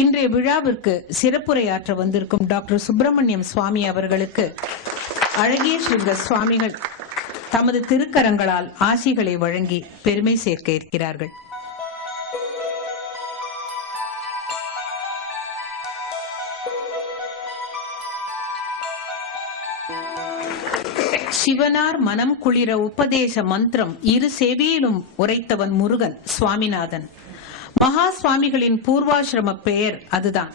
இன்றைய விழாவிற்கு சிறப்புரையாற்ற வந்திருக்கும் டாக்டர் சுப்பிரமணியம் சுவாமி அவர்களுக்கு அழகிய ஸ்ரீங்க சுவாமிகள் தமது திருக்கரங்களால் ஆசிகளை வழங்கி பெருமை சேர்க்க இருக்கிறார்கள். சிவனார் மனம் குளிர உபதேச மந்திரம் இரு செவியிலும் உரைத்தவன் முருகன் சுவாமிநாதன். மகா சுவாமிகளின் பூர்வாசிரம பெயர் அதுதான்.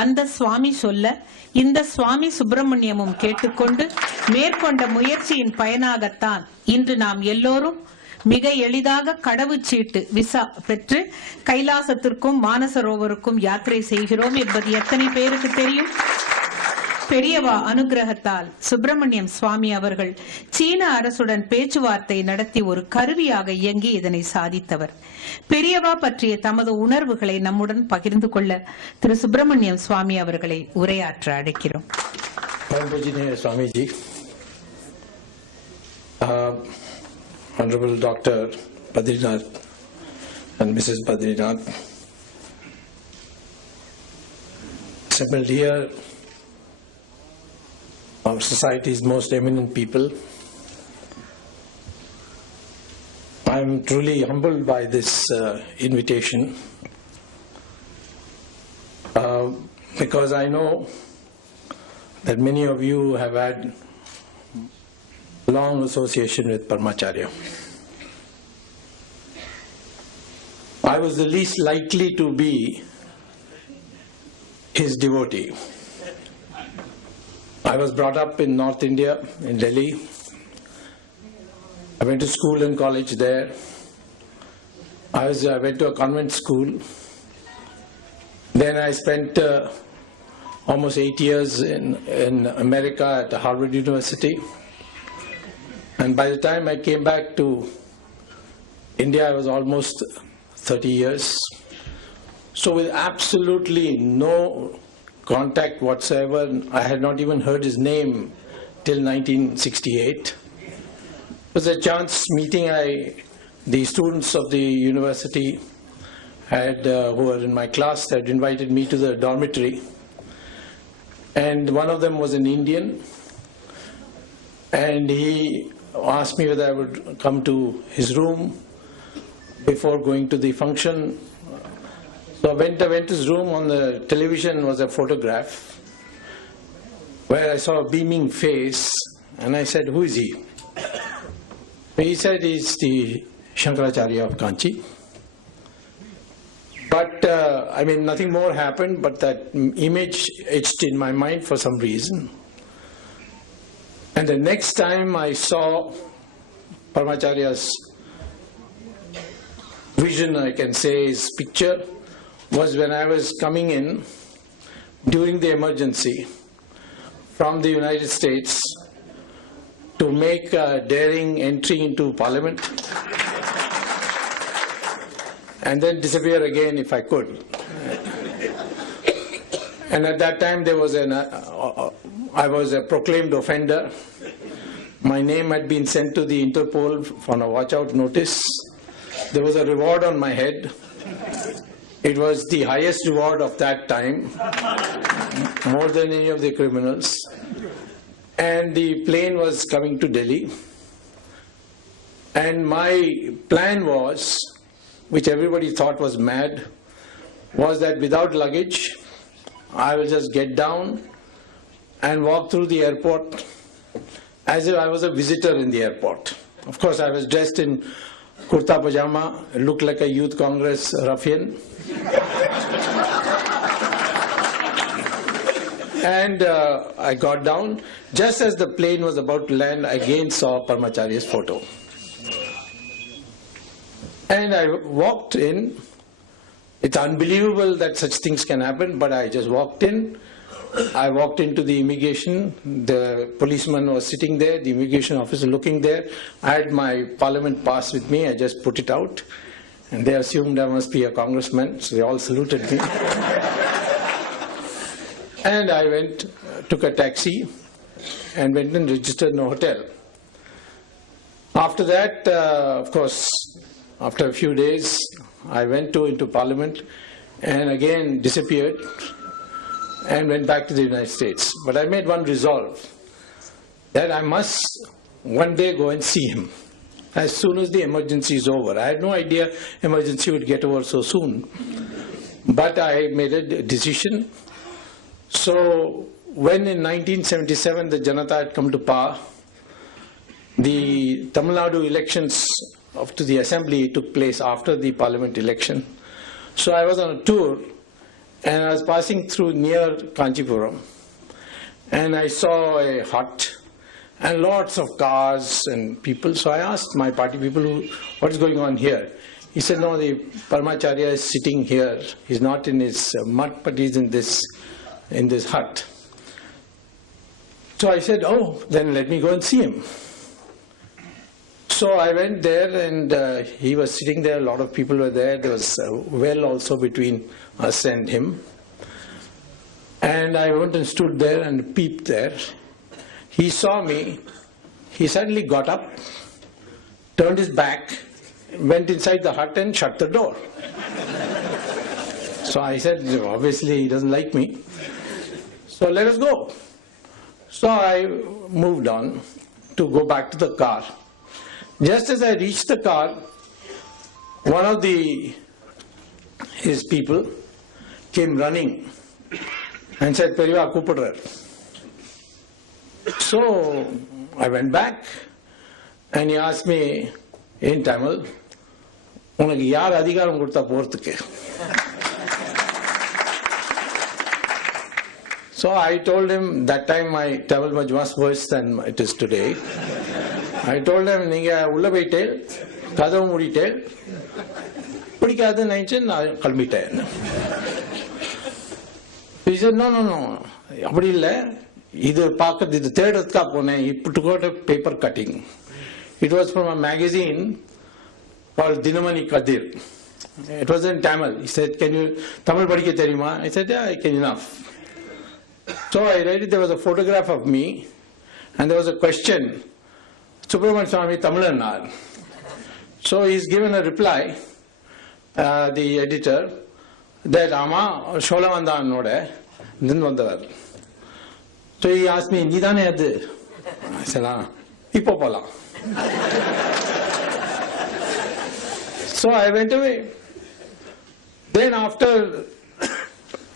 அந்த சுவாமி சொல்ல இந்த சுவாமி சுப்பிரமணியமும் கேட்டுக்கொண்டு மேற்கொண்ட முயற்சியின் பயனாகத்தான் இன்று நாம் எல்லோரும் மிக எளிதாக கடவுச்சீட்டு விசா பெற்று கைலாசத்திற்கும் மானசரோவருக்கும் யாத்திரை செய்கிறோம் என்பது எத்தனை பேருக்கு தெரியும்? பெரியவா அனுகிரகத்தால் சுப்பிரமணியம் சுவாமி அவர்கள் சீன அரசுடன் பேச்சுவார்த்தை நடத்தி ஒரு கருவியாக இயங்கி இதனை சாதித்தவர். பெரியவா பற்றிய தமது உணர்வுகளை நம்முடன் பகிர்ந்து கொள்ள திரு சுப்பிரமணியம் சுவாமி அவர்களை உரையாற்ற அழைக்கிறோம். Swamiji, Honorable Dr. Badrinath and Mrs. Badrinath, assembled here, our society's most eminent people. I am truly humbled by this invitation because I know that many of you have had long association with Paramacharya. I was the least likely to be his devotee. I was brought up in North India, in Delhi. I went to school and college there. I went to a convent school. Then I spent almost 8 years in America at Harvard University. And by the time I came back to India, I was almost 30 years. So with absolutely no contact whatsoever, I had not even heard his name till 1968. It was a chance meeting. The students of the university who were in my class had invited me to the dormitory, and one of them was an Indian, and he asked me whether I would come to his room before going to the function. So I went to his room. On the television was a photograph where I saw a beaming face, and I said, "Who is he?" He said, "He's the Shankaracharya of Kanchi." But nothing more happened, but that image etched in my mind for some reason. And the next time I saw Paramacharya's vision, I can say his picture, was when I was coming in during the emergency from the United States to make a daring entry into Parliament and then disappear again if I could. And at that time I was a proclaimed offender. My name had been sent to the Interpol on a watch out notice. There was a reward on my head. It was the highest reward of that time, more than any of the criminals. And the plane was coming to Delhi. And my plan was, which everybody thought was mad, was that without luggage, I will just get down and walk through the airport as if I was a visitor in the airport. Of course, I was dressed in kurta pajama, looked like a youth congress ruffian. And I got down. Just as the plane was about to land, I again saw Paramacharya's photo. And I walked in. It's unbelievable that such things can happen, but I just walked in. I walked into the immigration. The policeman was sitting there, the immigration officer looking there. I had my parliament pass with me. I just put it out. And they assumed I must be a congressman, so they all saluted me. And I took a taxi and went and registered in a hotel. After that, of course, after a few days, I went into Parliament, and again disappeared and went back to the United States. But I made one resolve that I must one day go and see him as soon as the emergency is over. I had no idea emergency would get over so soon. But I made a decision. So when in 1977 the Janata had come to power, the Tamil Nadu elections to the assembly took place after the parliament election. So I was on a tour and I was passing through near Kanchipuram and I saw a hut and lots of cars and people. So I asked my party people, what is going on here? He said, no, the Paramacharya is sitting here. He's not in his mud, but he's in this hut. So I said, oh, then let me go and see him. So I went there and he was sitting there, a lot of people were there. There was a well also between us and him. And I went and stood there and peeped there. He saw me, he suddenly got up, turned his back, went inside the hut and shut the door. So I said, obviously he doesn't like me. So let us go. So I moved on to go back to the car. Just as I reached the car, one of his people came running and said, Periva Kupadrar. So I went back and he asked me in Tamil, உனக்கு யார் அதிகாரம் கொடுத்தா போறதுக்கு? So I told him, that time my Tamil was much worse than it is today. I told him, நீங்க உள்ள போயிட்டு கதவு மூடிட்டு பிடிக்காதுன்னு நினைச்சு நான் கிளம்பிட்டேன். He said, no, அப்படி இல்லை, இது பார்க்கறது, இது தேடுறதுக்காக போனேன். He took out a paper cutting. It was from a magazine called Dinamani Kadir. It was in Tamil. He said, can you Tamil padikka theriyuma? I said, yeah, I can enough. So I read it. There was a photograph of me and there was a question, Subramanian Swamy Tamilanar. So he's given a reply, the editor, that Ama Sholamandan Node, Nindvandavar. So he asked me, Nidane adu? I said, Ipo pola. So I went away. Then after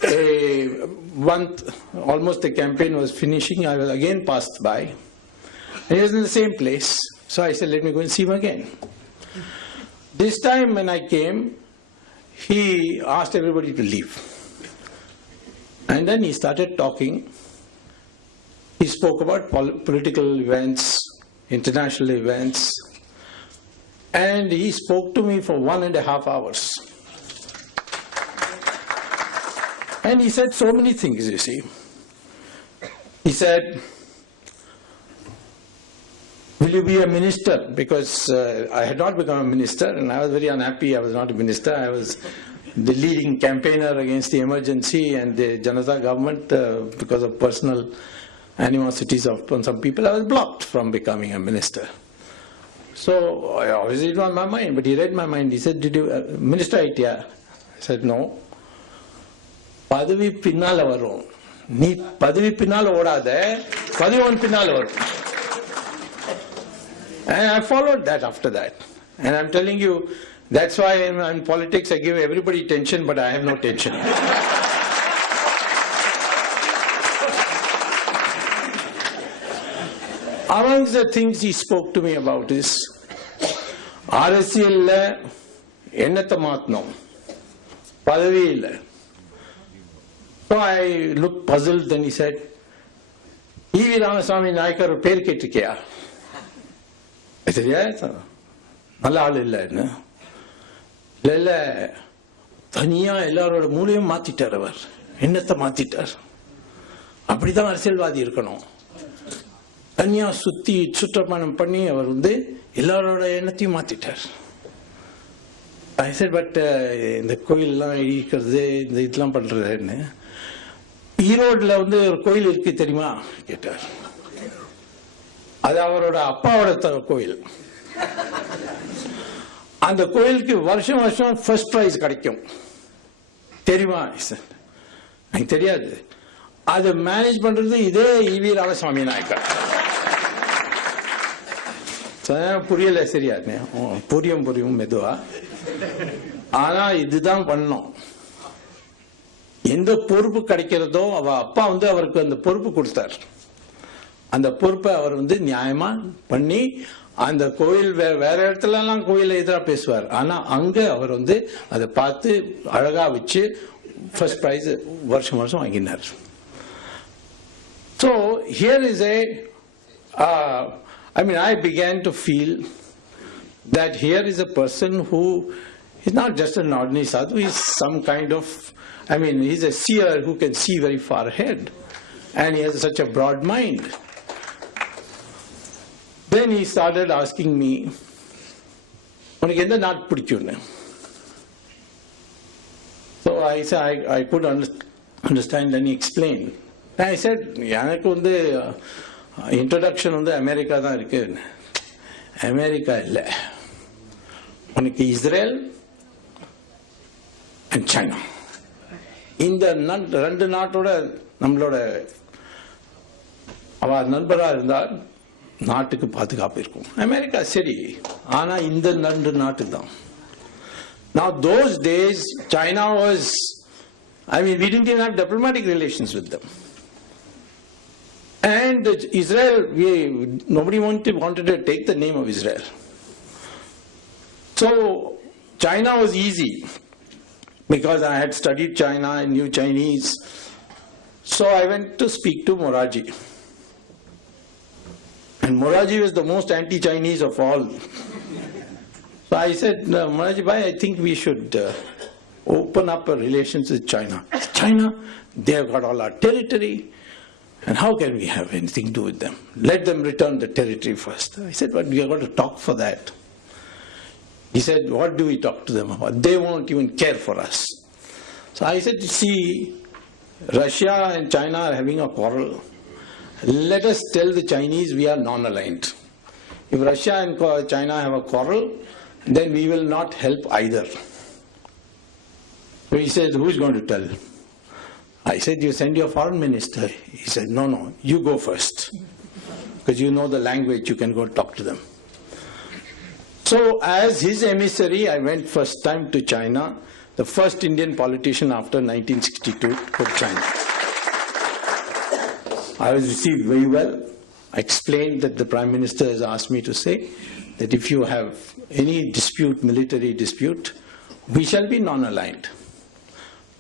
a month, almost the campaign was finishing, I was again passed by. And he was in the same place. So I said, let me go and see him again. This time when I came, he asked everybody to leave. And then he started talking. He spoke about political events, international events, and he spoke to me for 1.5 hours. And he said so many things, you see. He said, will you be a minister? Because I had not become a minister and I was very unhappy I was not a minister. I was the leading campaigner against the emergency and the Janata government because of personal animosities of some people. I was blocked from becoming a minister. So obviously it was on my mind, but he read my mind. He said, did you minister idea? I said, no. Padavi pinnala varum. Nee padavi pinnala odada, padavi pinnala varum. And I followed that after that. And I'm telling you, that's why in politics I give everybody tension, but I have no tension. Amongst the things he spoke to me about is, அரசியல்ல என்னத்தை மாத்தணும், பதவி இல்லை. So I looked puzzled, then he said, E.V. Ramaswamy Nayakar பேர் கேட்டிருக்கியா? I said, yes. நல்ல ஆள் இல்லைன்னு. இல்லை, தனியா எல்லாரோட மூலையும் மாத்திட்டார் அவர். என்னத்தை மாத்திட்டார்? அப்படிதான் அரசியல்வாதி இருக்கணும். தனியா சுத்தி சுற்றப்பணம் பண்ணி அவர் எல்லாரோட எண்ணத்தையும் மாத்திட்டார். I said, but இந்த கோயிலெல்லாம் இடிக்கிறது, இந்த இதெல்லாம் பண்றதுன்னு. ஈரோடுல ஒரு கோயில் இருக்கு தெரியுமா கேட்டார். அது அவரோட அப்பாவோட கோயில். அந்த கோயிலுக்கு வருஷம் வருஷம் ஃபர்ஸ்ட் பிரைஸ் கிடைக்கும். தெரியுமா? எனக்கு தெரியாது. அதை மேனேஜ் பண்றது இதே ஈவி ராமசாமி நாயக்கர். புரியல சரியா? புரியும் மெதுவா. ஆனா இதுதான் பண்ணோம். எந்த பொறுப்பு கிடைக்கிறதோ அவ அப்பா அவருக்கு அந்த பொறுப்பு கொடுத்தார். அந்த பொறுப்பை அவர் நியாயமா பண்ணி அந்த கோயில் வேற இடத்துல எல்லாம் கோயில எதிராக பேசுவார். ஆனா அங்க அவர் அதை பார்த்து அழகா வச்சு ஃபர்ஸ்ட் பிரைஸ் வருஷம் வாங்கினார். So here is I began to feel that here is a person who is not just an ordinary sadhu, he is some kind of, he's a seer who can see very far ahead, and he has such a broad mind. Then he started asking me, "Unakku endha naat pidikkum?" So I said I could understand, and he explained. I said, எனக்கு introduction America தான் இருக்கு. America இல்லை, உனக்கு Israel and China, இந்த ரெண்டு நாட்டோட நம்மளோட அவ நண்பரா இருந்தால் நாட்டுக்கு பாதுகாப்பு இருக்கும். அமெரிக்கா சரி, ஆனா இந்த ரெண்டு நாட்டு தான். Now those days China was, we didn't even have diplomatic relations with them. And Israel, nobody wanted to take the name of Israel. So China was easy because I had studied China and knew Chinese. So I went to speak to Moraji. And Moraji was the most anti-Chinese of all. So I said, Moraji bhai, I think we should open up our relations with China. China, they have got all our territory. And how can we have anything to do with them? Let them return the territory first. I said, but we are going to talk for that. He said, what do we talk to them about? They won't even care for us. So I said, see, Russia and China are having a quarrel. Let us tell the Chinese we are non-aligned. If Russia and China have a quarrel, then we will not help either. So he said, who is going to tell? I said, you send your foreign minister. He said, no, you go first. Because you know the language, you can go talk to them. So as his emissary, I went first time to China, the first Indian politician after 1962 for China. I was received very well. I explained that the Prime Minister has asked me to say that if you have any dispute, military dispute, we shall be non-aligned.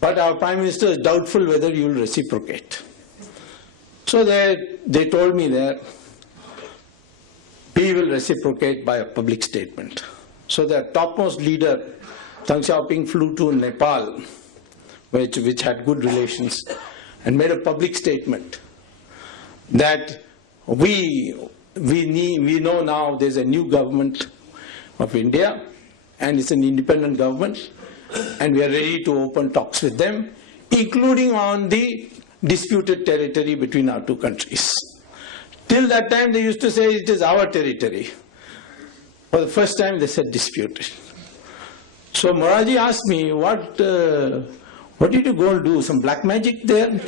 But our Prime Minister is doubtful whether you will reciprocate. So they told me that we will reciprocate by a public statement. So their topmost leader, Deng Xiaoping, flew to Nepal, which had good relations, and made a public statement that we know now there's a new government of India, and it's an independent government, and we are ready to open talks with them, including on the disputed territory between our two countries. Till that time they used to say it is our territory. For the first time they said disputed. So Moraji asked me, what did you go and do? Some black magic there?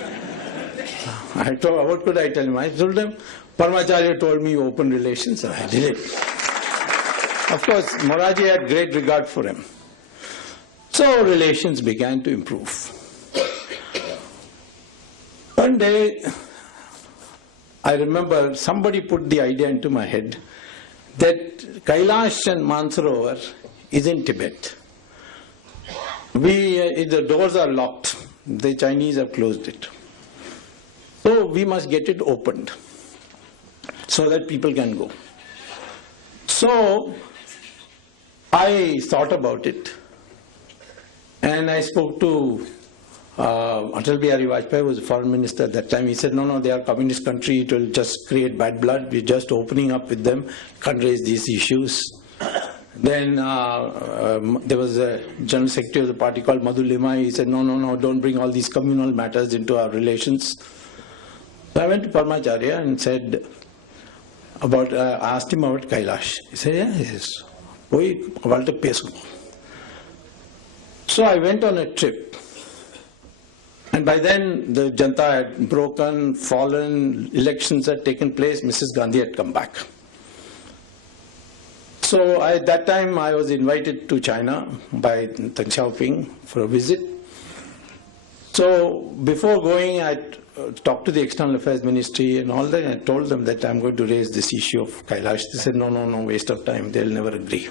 I told, what could I tell him? I told him, Paramacharya told me open relations, and I did it. Of course, Moraji had great regard for him. So relations began to improve. One day, I remember somebody put the idea into my head that Kailash and Mansarovar is in Tibet. The doors are locked. The Chinese have closed it. So we must get it opened so that people can go. So I thought about it. And I spoke to Atal Bihari Vajpayee, who was the foreign minister at that time. He said, no, they are a communist country. It will just create bad blood. We're just opening up with them. Can't raise these issues. Then there was a general secretary of the party called Madhu Limai. He said, no, don't bring all these communal matters into our relations. So I went to Paramacharya and said, asked him about Kailash. He said, yes. So I went on a trip And by then, the Janta had broken, fallen, elections had taken place, Mrs. Gandhi had come back. So at that time, I was invited to China by Deng Xiaoping for a visit. So before going, I talked to the External Affairs Ministry and all that, and I told them that I'm going to raise this issue of Kailash. They said, no, waste of time, they'll never agree.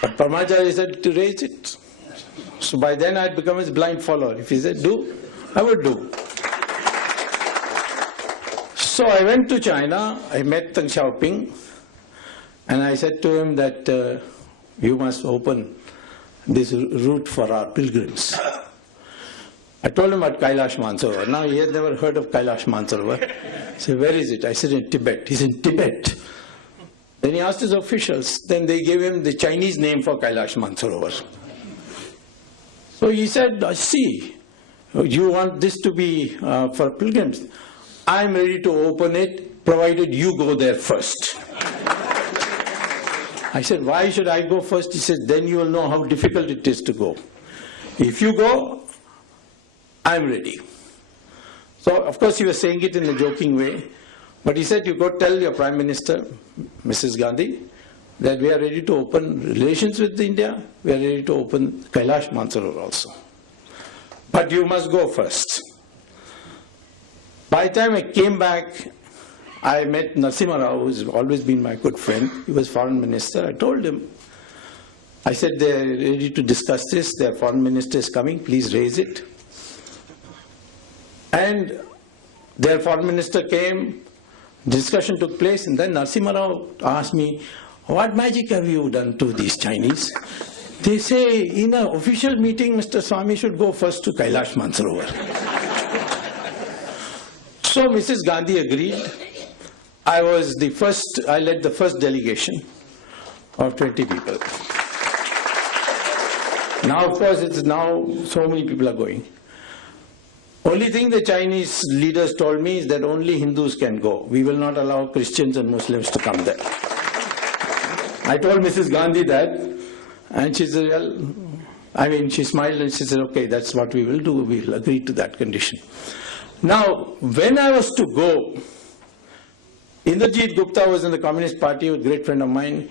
But Paramacharya said to raise it. So by then I'd become his blind follower. If he said do, I would do. So I went to China, I met Deng Xiaoping, and I said to him that you must open this route for our pilgrims. I told him about Kailash Mansarovar. Now he had never heard of Kailash Mansarovar. He said, where is it? I said, in Tibet. He said, in Tibet. Then he asked his officials. Then they gave him the Chinese name for Kailash Mansarovar. So he said, see, you want this to be for pilgrims. I'm ready to open it, provided you go there first. I said, why should I go first? He said, then you will know how difficult it is to go. If you go, I'm ready. So, of course, he was saying it in a joking way, but he said, you go tell your Prime Minister, Mrs. Gandhi, that we are ready to open relations with India, we are ready to open Kailash Mansarovar also. But you must go first. By the time I came back, I met Narasimha Rao, who's always been my good friend. He was foreign minister. I told him, I said, they're ready to discuss this, their foreign minister is coming, please raise it. And their foreign minister came, discussion took place, and then Narasimha Rao asked me, what magic have you done to these Chinese? They say, in an official meeting, Mr. Swamy should go first to Kailash Mansarovar. So Mrs. Gandhi agreed. I led the first delegation of 20 people. Now, of course, so many people are going. Only thing the Chinese leaders told me is that only Hindus can go. We will not allow Christians and Muslims to come there. I told Mrs. Gandhi that, and she said, well, she smiled and she said, okay, that's what we will do. We will agree to that condition. Now, when I was to go, Indrajit Gupta was in the Communist Party, a great friend of mine.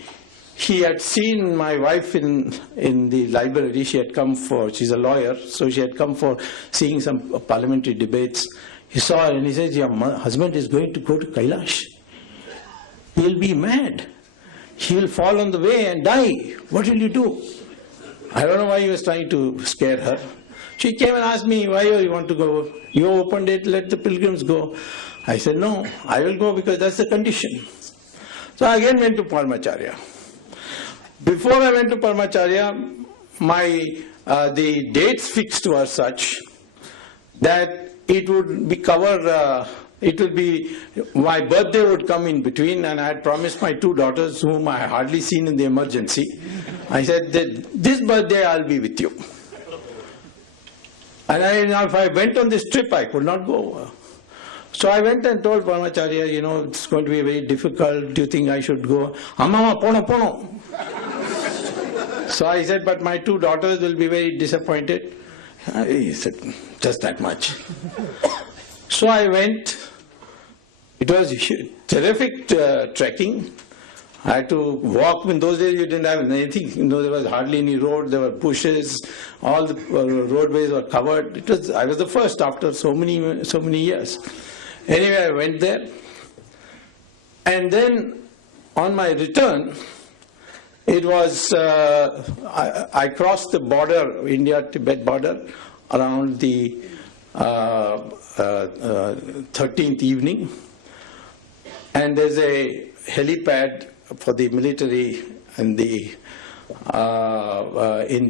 He had seen my wife in the library. She had come she's a lawyer, so she had come for seeing some parliamentary debates. He saw her and he says, your husband is going to go to Kailash. He'll be mad. He will fall on the way and die. What will you do? I don't know why he was trying to scare her. She came and asked me, why you want to go? You opened it, let the pilgrims go. I said, no, I will go because that's the condition. So I again went to Paramacharya. Before I went to Paramacharya, the dates fixed were such that it would be my birthday would come in between, and I had promised my two daughters, whom I had hardly seen in the emergency, I said that this birthday I'll be with you. And if I went on this trip, I could not go. So I went and told Paramacharya, it's going to be very difficult. Do you think I should go? Amma, pono. So I said, but my two daughters will be very disappointed. He said, just that much. So I went. It was terrific trekking. I had to walk. In those days, you didn't have anything. There was hardly any road. There were bushes. All the roadways were covered. I was the first after so many years. Anyway, I went there. And then on my return, it was, I crossed the border, India-Tibet border, around the 13th evening. And there's a helipad for the military and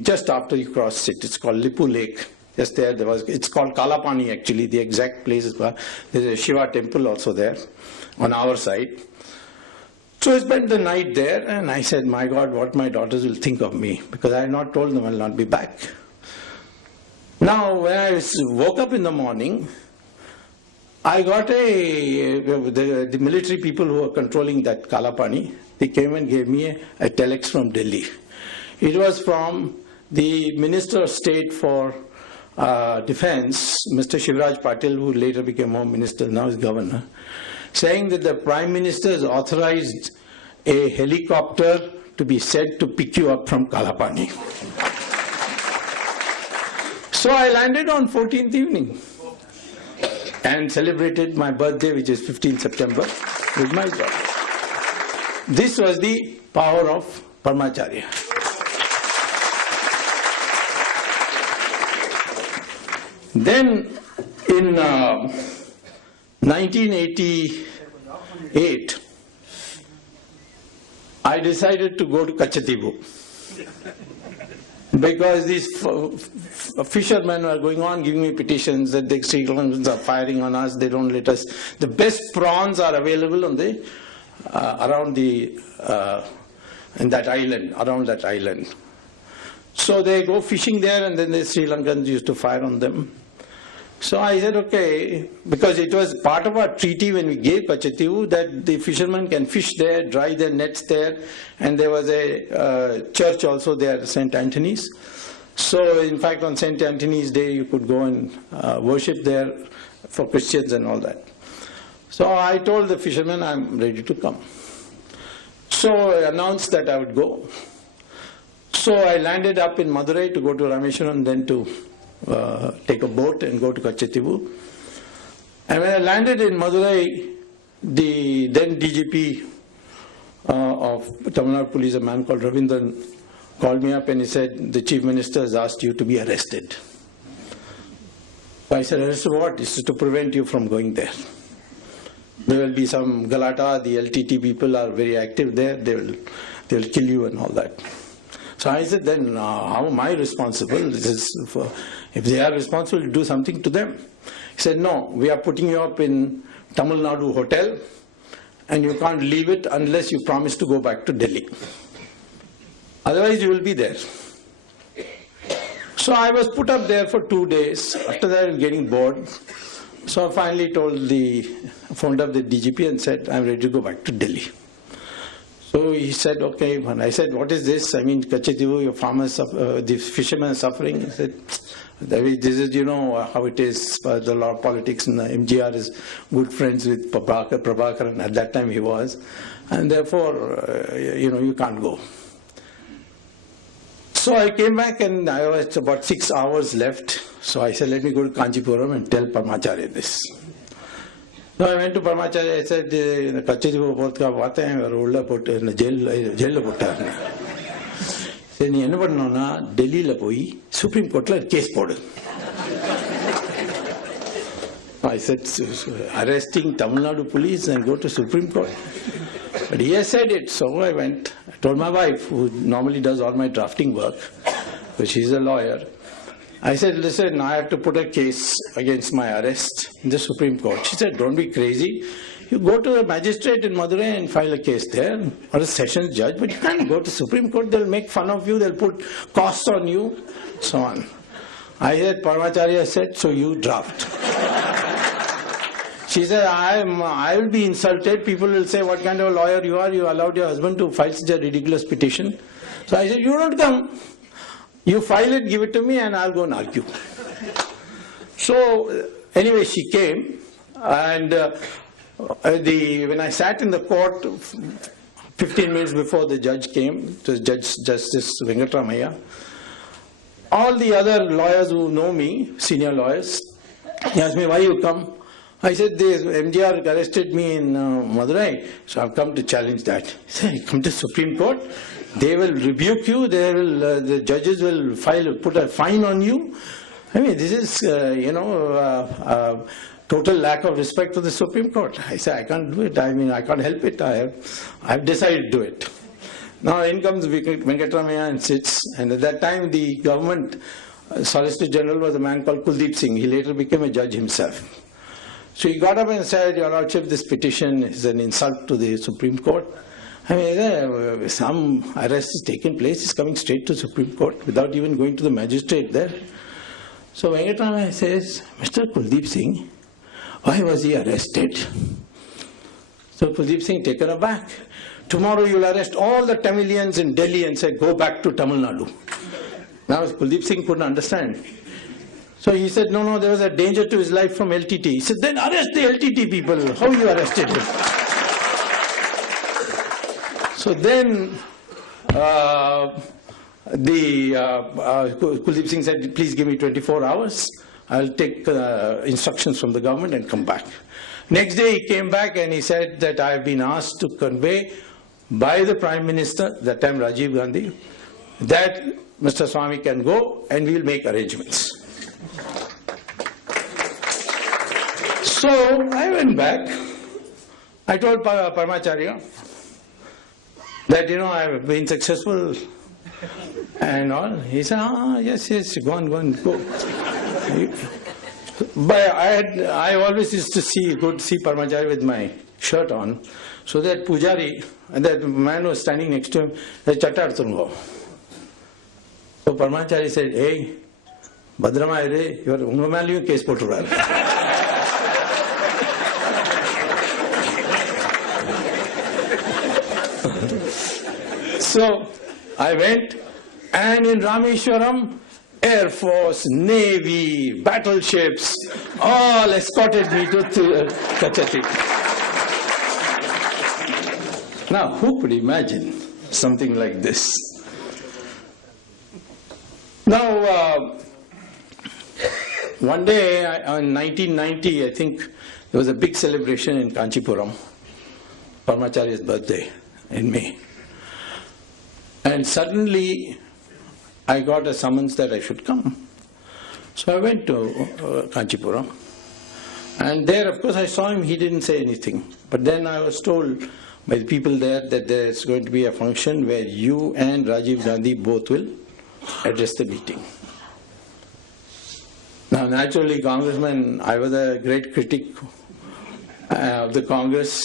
just after you cross it. It's called Lipu Lake. Just there, it's called Kalapani actually, the exact place is, there's a Shiva temple also there on our side. So I spent the night there and I said, my God, what my daughters will think of me, because I had not told them I'll not be back. Now, when I woke up in the morning, I got the military people who were controlling that Kalapani, they came and gave me a telex from Delhi. It was from the Minister of State for Defense, Mr. Shivraj Patil, who later became Home Minister, now is Governor, saying that the Prime Minister has authorized a helicopter to be sent to pick you up from Kalapani. So I landed on 14th evening and celebrated my birthday, which is 15th September, with my job. This was the power of Paramacharya. Then in 1988, I decided to go to Kachatibu because these fishermen were going on giving me petitions that the Sri Lankans are firing on us, they don't let us. The best prawns are available on the around the in that island, around that island. So they go fishing there, and then the Sri Lankans used to fire on them. So I said, okay, because it was part of our treaty when we gave Kachativu that the fishermen can fish there, dry their nets there, and there was a church also there, St. Anthony's. So in fact on St. Anthony's Day you could go and worship there for Christians and all that. So I told the fishermen I'm ready to come. So I announced that I would go. So I landed up in Madurai to go to Rameshwaram, then to take a boat and go to Kachativu. And when I landed in Madurai, the then DGP of Tamil Nadu Police, a man called Ravindran, called me up and he said, the Chief Minister has asked you to be arrested. So I said, arrested what? This is to prevent you from going there. There will be some Galata, the LTT people are very active there, they'll kill you and all that. So I said, then how am I responsible? If they are responsible, do something to them. He said, no, we are putting you up in Tamil Nadu hotel and you can't leave it unless you promise to go back to Delhi. Otherwise you will be there. So I was put up there for 2 days. After that I was getting bored. So I finally phoned up the DGP and said, I'm ready to go back to Delhi. So he said, okay. And I said, what is this? I mean, Kachativu, your farmers, the fishermen are suffering. He said, this is, you know, how it is. There's a lot of politics, and MGR is good friends with Prabhakar, and at that time he was. And therefore, you know, you can't go. So I came back and I was about 6 hours left. So I said, let me go to Kanchipuram and tell Paramacharya this. So I went to Paramacharya, I said, Kachativu Vodka Vata and Rolla put in the jail puttarna. Said, நீ என்ன பண்ணணும்னா டெல்லியில போய் Supreme Courtல case போடு. I said, arresting Tamil Nadu police and go to Supreme Court. But he has said it, so I went. I told my wife, who normally does all my drafting work, but she's a lawyer. I said, listen, I have to put a case against my arrest in the Supreme Court. She said, don't be crazy. You go to a magistrate in Madurai and file a case there, or a sessions judge, but you can't go to Supreme Court. They'll make fun of you, they'll put costs on you, so on. I said, Paramacharya said, so you draft. She said, I will be insulted. People will say, what kind of a lawyer you are? You allowed your husband to file such a ridiculous petition. So I said, you don't come. You file it, give it to me, and I'll go and argue. So anyway, she came, and when I sat in the court, 15 minutes before the judge came, it was Justice Venkatramaya, all the other lawyers who know me, senior lawyers, he asked me, why you come? I said, the MGR arrested me in Madurai, so I've come to challenge that. He said, you come to Supreme Court, they will rebuke you, the judges will put a fine on you. I mean, this is, total lack of respect for the Supreme Court. I said, I can't do it. I mean, I can't help it. I've decided to do it. Now in comes Venkatramaya and sits, and at that time the government Solicitor General was a man called Kuldeep Singh. He later became a judge himself. So he got up and said, Your Lordship, this petition is an insult to the Supreme Court. I mean, some arrest is taking place, he's coming straight to Supreme Court without even going to the magistrate there. So Venkatramaya says, Mr. Kuldeep Singh, why was he arrested? So Kuldeep Singh taken aback. Tomorrow you'll arrest all the Tamilians in Delhi and say, go back to Tamil Nadu. Now Kuldeep Singh couldn't understand. So he said, no, there was a danger to his life from LTT. He said, then arrest the LTT people. How you arrested him? So then Kuldeep Singh said, please give me 24 hours. I'll take instructions from the government and come back. Next day he came back and he said that I have been asked to convey by the Prime Minister, that time Rajiv Gandhi, that Mr. Swamy can go and we'll make arrangements. So I went back. I told Paramacharya that, I have been successful and all. He said, yes, go on, go. But I always used to see Paramacharya with my shirt on. So that Pujari, and that man was standing next to him, said, Chattar Tungo. So Paramacharya said, hey, Bhadrama Re, you are Ungamaliu case poturar. So I went, and in Rameshwaram, Air Force, Navy, battleships, all escorted me to Kachati. Now, who could imagine something like this? Now, one day, in 1990, I think, there was a big celebration in Kanchipuram, Paramacharya's birthday in May. And suddenly, I got a summons that I should come. So I went to Kanchipuram. And there, of course, I saw him, he didn't say anything. But then I was told by the people there that there's going to be a function where you and Rajiv Gandhi both will address the meeting. Now, naturally, Congressman, I was a great critic of the Congress.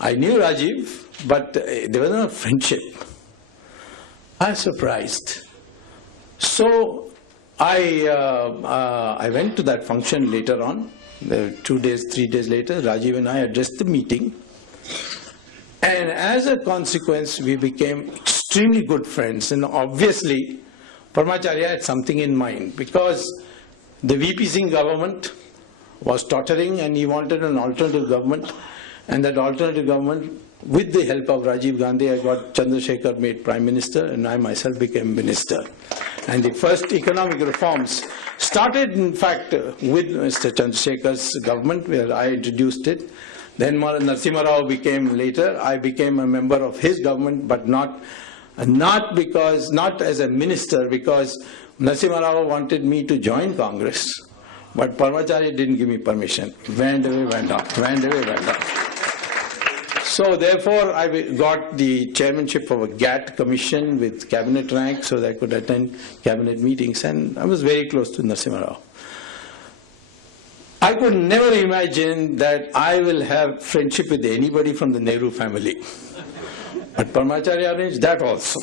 I knew Rajiv, but there was no friendship. I was surprised. So I went to that function later on. 2 days, 3 days later, Rajiv and I addressed the meeting. And as a consequence, we became extremely good friends. And obviously, Paramacharya had something in mind, because the VP Singh government was tottering and he wanted an alternative government. And that alternative government, with the help of Rajiv Gandhi, I got Chandrasekhar made Prime Minister and I myself became Minister. And the first economic reforms started, in fact, with Mr. Chandrasekhar's government, where I introduced it. Then Narasimha Rao became later. I became a member of his government, but not as a minister, because Narasimha Rao wanted me to join Congress. But Paramacharya didn't give me permission. Went away, went up. So therefore, I got the chairmanship of a GATT commission with cabinet rank, so that I could attend cabinet meetings, and I was very close to Narasimha Rao. I could never imagine that I will have friendship with anybody from the Nehru family. But Paramacharya arranged that also.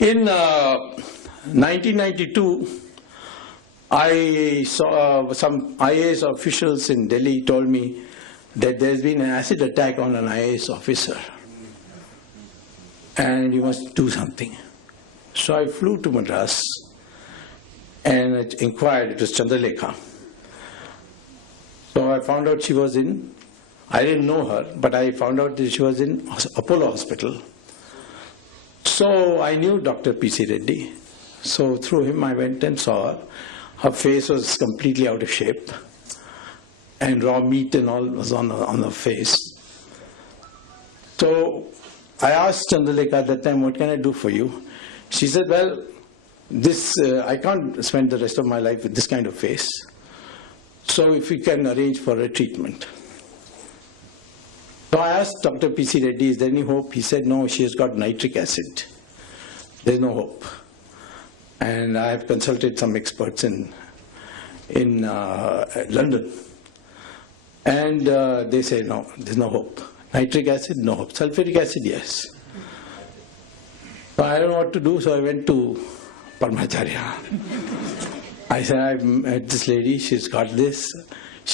In 1992, I saw some IAS officials in Delhi told me that there's been an acid attack on an IAS officer and you must do something. So I flew to Madras and I inquired. It was Chandralekha. So I found out she was I didn't know her, but I found out that she was in Apollo Hospital. So I knew Dr. P.C. Reddy. So through him I went and saw her. Her face was completely out of shape, and raw meat and all was on her face. So I asked Chandralekha at that time, what can I do for you? She said, well, I can't spend the rest of my life with this kind of face. So if we can arrange for a treatment. So I asked Dr. P.C. Reddy, is there any hope? He said, no, she has got nitric acid. There's no hope. And I have consulted some experts in London. And they say, no, there's no hope. Nitric acid, no hope. Sulfuric acid, yes. So I don't know what to do, so I went to Paramacharya. I said, I've met this lady, she's got this.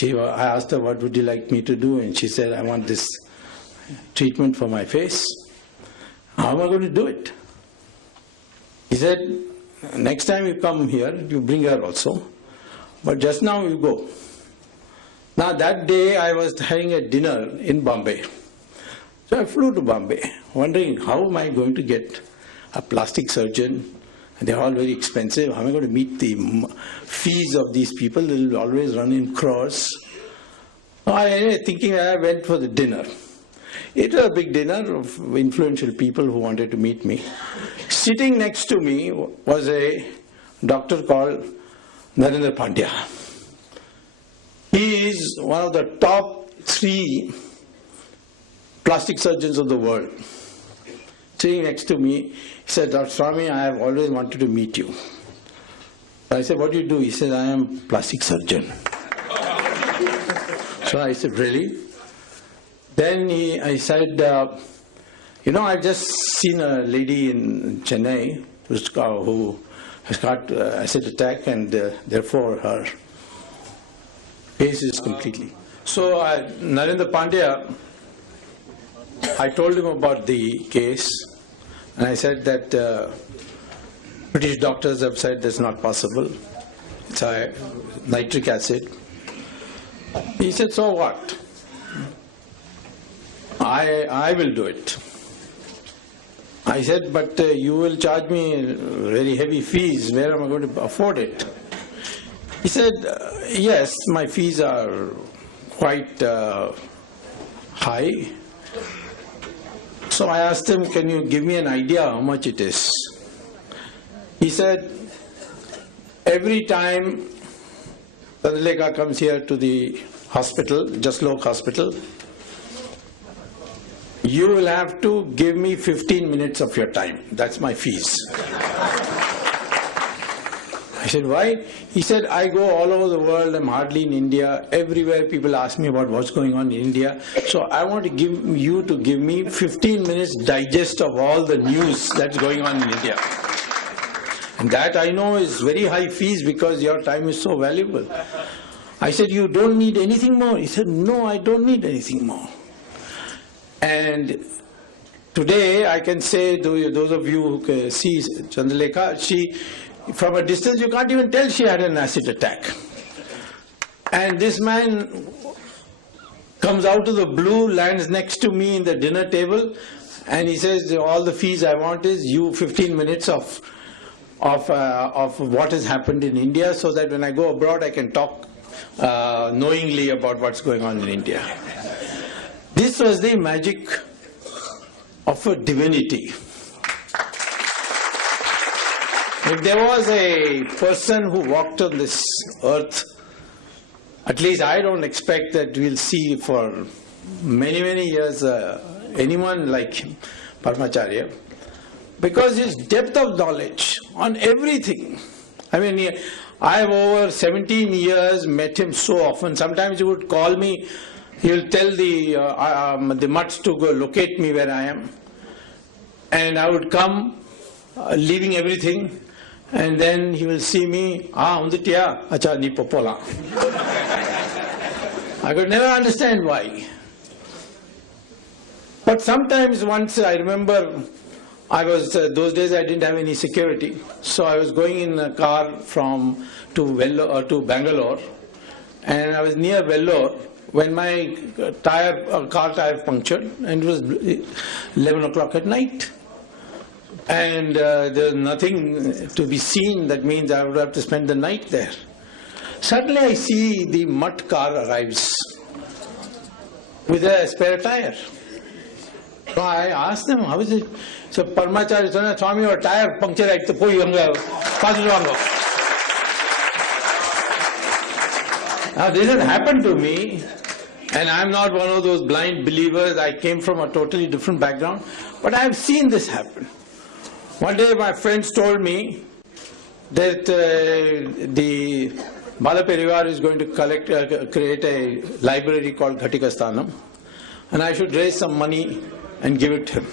I asked her, what would you like me to do? And she said, I want this treatment for my face. How am I going to do it? He said, next time you come here, you bring her also. But just now you go. Now that day I was having a dinner in Bombay. So I flew to Bombay, wondering how am I going to get a plastic surgeon. And they're all very expensive. How am I going to meet the fees of these people? They'll always run in crores. Anyway, thinking I went for the dinner. It was a big dinner of influential people who wanted to meet me. Sitting next to me was a doctor called Narendra Pandya. He is one of the top 3 plastic surgeons of the world. Sitting next to me, he said, Dr. Swamy, I have always wanted to meet you. I said, what do you do? He said, I am a plastic surgeon. So I said, really? Then I said, I've just seen a lady in Chennai who has got acid attack, and therefore her face is completely. So Narendra Pandya, I told him about the case, and I said that British doctors have said that's not possible. It's nitric acid. He said, so what? I will do it. I said, but you will charge me very heavy fees. Where am I going to afford it? He said, yes, my fees are quite high. So I asked him, can you give me an idea how much it is? He said, every time Tadaleka comes here to the hospital, Jaslok hospital, you will have to give me 15 minutes of your time. That's my fees. I said, why? He said, I go all over the world. I'm hardly in India. Everywhere people ask me about what's going on in India. So I want to give me 15 minutes digest of all the news that's going on in India. And that I know is very high fees because your time is so valuable. I said, you don't need anything more? He said, no, I don't need anything more. And today I can say to those of you who can see Chandrelekha, from a distance you can't even tell she had an acid attack. And this man comes out of the blue, lands next to me in the dinner table, and he says, all the fees I want is you 15 minutes of what has happened in India, so that when I go abroad I can talk knowingly about what's going on in India. This was the magic of a divinity. If there was a person who walked on this earth, at least I don't expect that we'll see for many, many years anyone like him, Paramacharya, because his depth of knowledge on everything. I mean, I have over 17 years met him so often. Sometimes he would call me. He will tell the mutts to go locate me where I am. And I would come, leaving everything, and then he will see me, unditiya, acha ni popola. I could never understand why. But sometimes once I remember, those days I didn't have any security. So I was going in a car to Bangalore, and I was near Vellore, when my car tire punctured, and it was 11 o'clock at night. And there was nothing to be seen. That means I would have to spend the night there. Suddenly I see the mutt car arrives with a spare tire. So I asked them, how is it? So Paramacharya said, Swamy, your tire puncture at the poi hanga. Now this had happened to me. And I'm not one of those blind believers. I came from a totally different background. But I've seen this happen. One day my friends told me that the Bala Parivar is going to create a library called Ghatikasthanam, and I should raise some money and give it to him.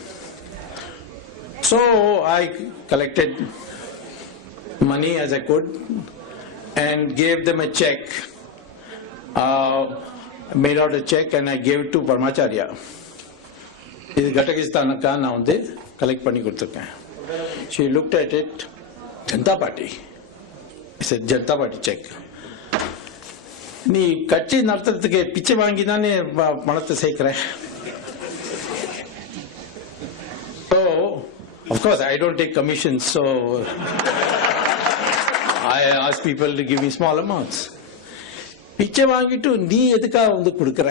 So I collected money as I could and gave them a check. Made out a check and I gave it to Paramacharya. This Ghatikasthanam ka na unde collect panni koduthukken. She looked at it Janata Party. I said, Janata Party check. நீ கட்சி நடத்துறதுக்கு பிச்சை வாங்கி தானே பணத்தை சேர்க்கிற. So, of course, I don't take commissions, so I ask people to give me small amounts. பிச்சை வாங்கிட்டு நீ எதுக்காக வந்து கொடுக்குற?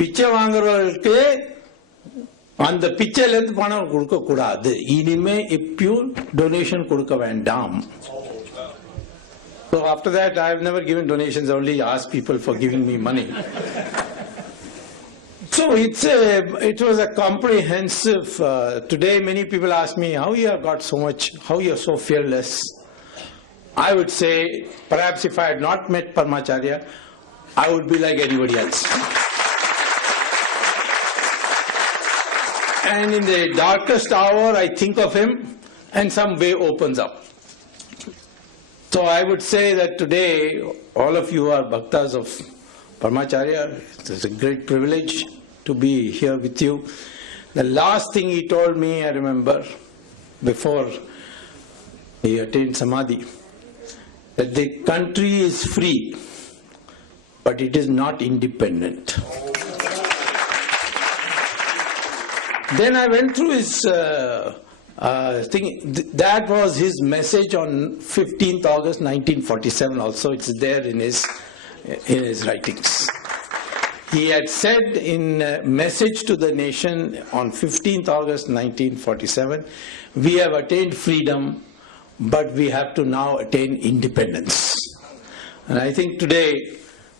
பிச்சை வாங்குறவர்களுக்கு அந்த பிச்சையிலேருந்து பணம் கொடுக்க கூடாது. இனிமே எப்பயும் டொனேஷன் கொடுக்க வேண்டாம். So after that, I have never given donations, only asked people for giving me money. So it was a comprehensive, today many people ask me, how you have got so much, how you are so fearless. I would say, perhaps if I had not met Paramacharya, I would be like anybody else. And in the darkest hour, I think of him and some way opens up. So I would say that today, all of you are bhaktas of Paramacharya. It's a great privilege to be here with you. The last thing he told me, I remember, before he attained Samadhi, that the country is free, but it is not independent. Then I went through his thing. That was his message on 15th August 1947 also. It's there in his writings. He had said in a message to the nation on 15th August 1947, we have attained freedom, but we have to now attain independence. And I think today,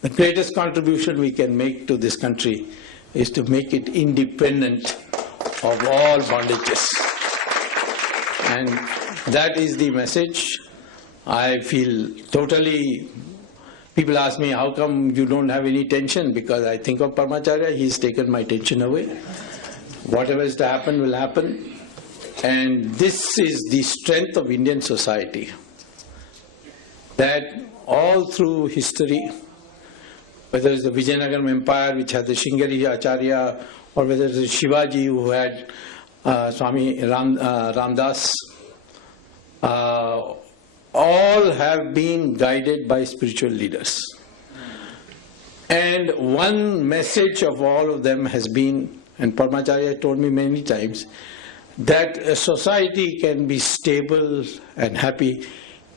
the greatest contribution we can make to this country is to make it independent of all bondages. And that is the message. I feel totally, people ask me, how come you don't have any tension? Because I think of Paramacharya, he's taken my tension away. Whatever is to happen will happen. And this is the strength of Indian society. That all through history, whether it's the Vijayanagaram Empire, which had the Shingari Acharya, or whether it's Shivaji, who had Swamy Ramdas, all have been guided by spiritual leaders. And one message of all of them has been, and Paramacharya told me many times, that a society can be stable and happy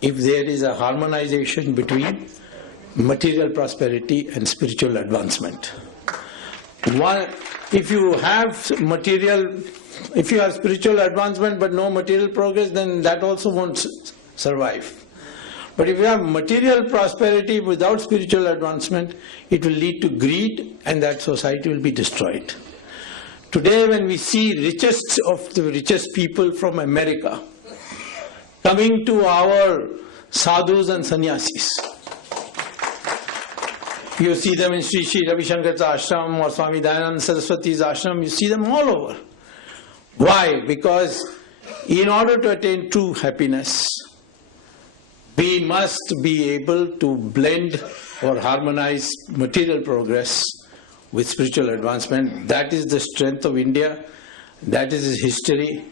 if there is a harmonization between material prosperity and spiritual advancement. If you have spiritual advancement but no material progress, then that also won't survive. But if you have material prosperity without spiritual advancement, it will lead to greed, and that society will be destroyed. Today, when we see richest of the richest people from America coming to our sadhus and sannyasis, you see them in Sri Sri Ravi Shankar's ashram or Swami Dayananda Saraswati's ashram, you see them all over. Why? Because in order to attain true happiness, we must be able to blend or harmonize material progress with spiritual advancement. That is the strength of India, that is its history,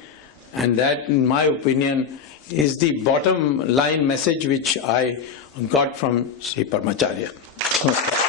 and that, in my opinion, is the bottom line message which I got from Sri Paramacharya. Namaskar.